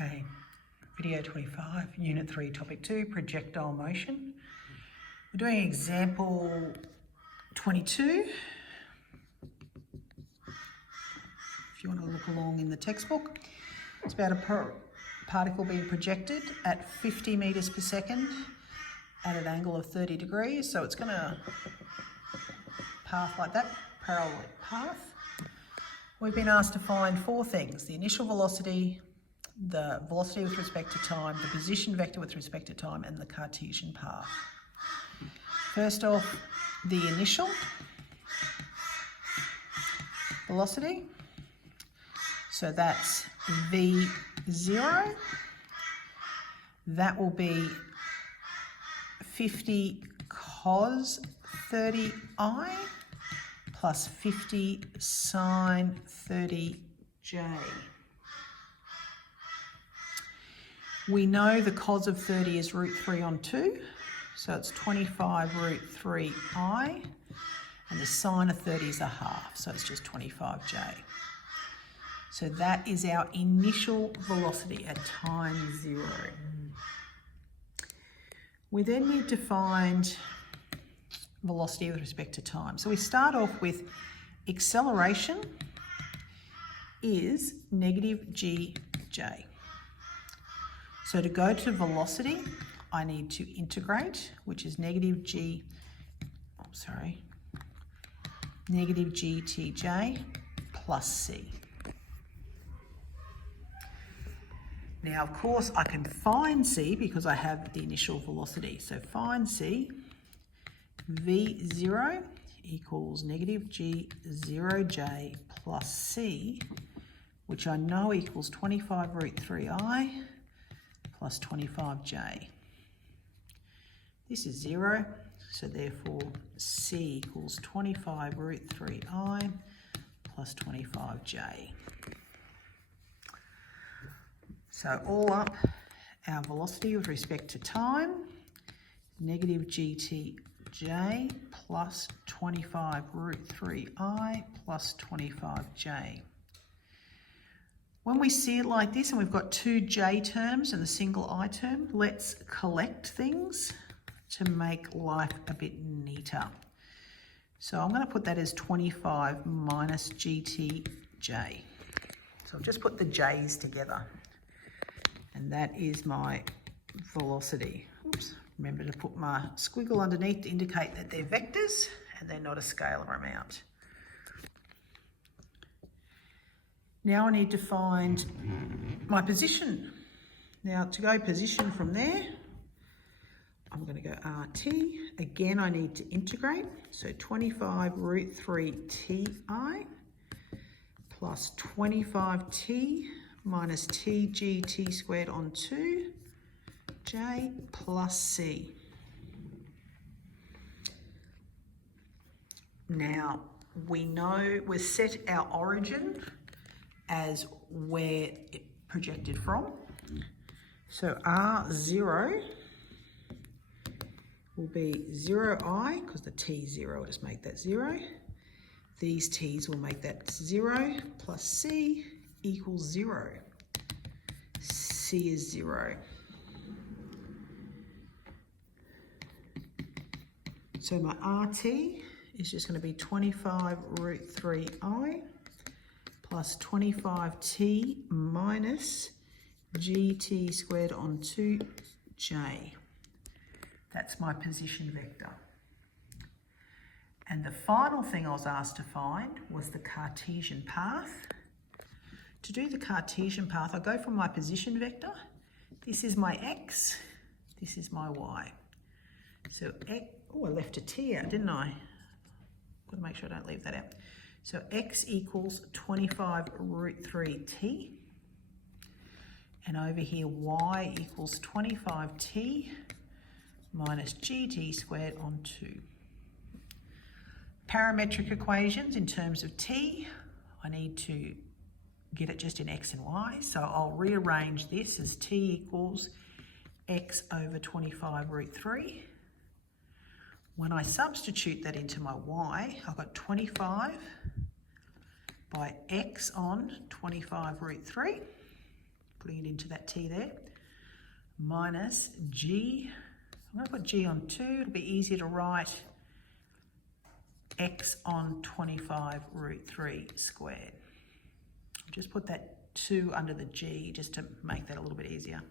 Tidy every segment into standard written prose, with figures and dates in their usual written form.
Okay, video 25, unit 3, topic 2, projectile motion. We're doing example 22. If you want to look along in the textbook, it's about a particle being projected at 50 meters per second at an angle of 30 degrees. So it's going to path like that, parallel path. We've been asked to find four things: the initial velocity, the velocity with respect to time, the position vector with respect to time, and the Cartesian path. First off, the initial velocity. So that's V0. That will be 50 cos 30I plus 50 sine 30J. We know the cos of 30 is root 3 on 2, so it's 25 root 3I, and the sine of 30 is a half, so it's just 25J. So that is our initial velocity at time 0. We then need to find velocity with respect to time. So we start off with acceleration is negative gj. So to go to velocity, I need to integrate, which is negative gtj plus c. Now, of course, I can find c because I have the initial velocity. So find c, v0 equals negative g0j plus c, which I know equals 25 root 3i plus 25j. This is 0, so therefore c equals 25 root 3i plus 25j. So all up, our velocity with respect to time, negative gtj plus 25 root 3i plus 25j. When we see it like this and we've got two j terms and a single I term, let's collect things to make life a bit neater. So I'm going to put that as 25 minus gtj. So I'll just put the j's together. And that is my velocity. Oops, remember to put my squiggle underneath to indicate that they're vectors and they're not a scalar amount. Now I need to find my position. Now to go position from there, I'm going to go RT. Again, I need to integrate. So 25 root 3 TI plus 25T minus TGT squared on 2 J plus C. Now, we know we've set our origin as where it projected from. So R0 will be 0I, because the T is 0, I'll just make that 0. These T's will make that 0 plus C equals 0. C is 0. So my RT is just going to be 25 root 3I plus 25T minus GT squared on 2J. That's my position vector. And the final thing I was asked to find was the Cartesian path. To do the Cartesian path, I go from my position vector. This is my x, this is my y. So, I left a t out, didn't I? Got to make sure I don't leave that out. So x equals 25 root 3t. And over here, y equals 25t minus gt squared on 2. Parametric equations in terms of t, I need to get it just in x and y. So I'll rearrange this as t equals x over 25 root 3. When I substitute that into my y, I've got 25 by x on 25 root 3 putting it into that t there, minus g, I'm going to put g on 2, it'll be easier to write x on 25 root 3 squared. Just put that 2 under the g just to make that a little bit easier.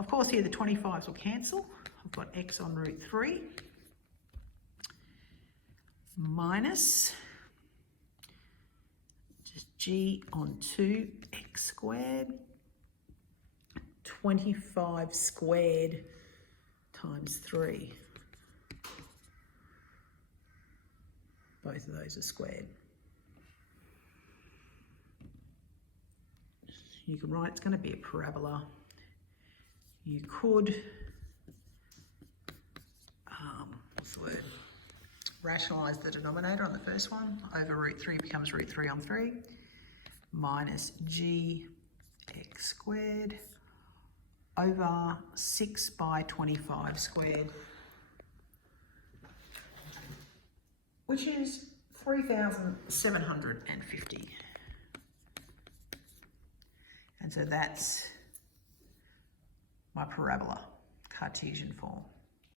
Of course here the 25s will cancel. I've got x on root 3 minus just g on 2 x squared, 25 squared times 3. Both of those are squared. You can write it's going to be a parabola. You could, what's the word? Rationalise the denominator on the first one. Over root 3 becomes root 3 on 3 minus g x squared over 6 by 25 squared, which is 3,750. And so that's my parabola, Cartesian form.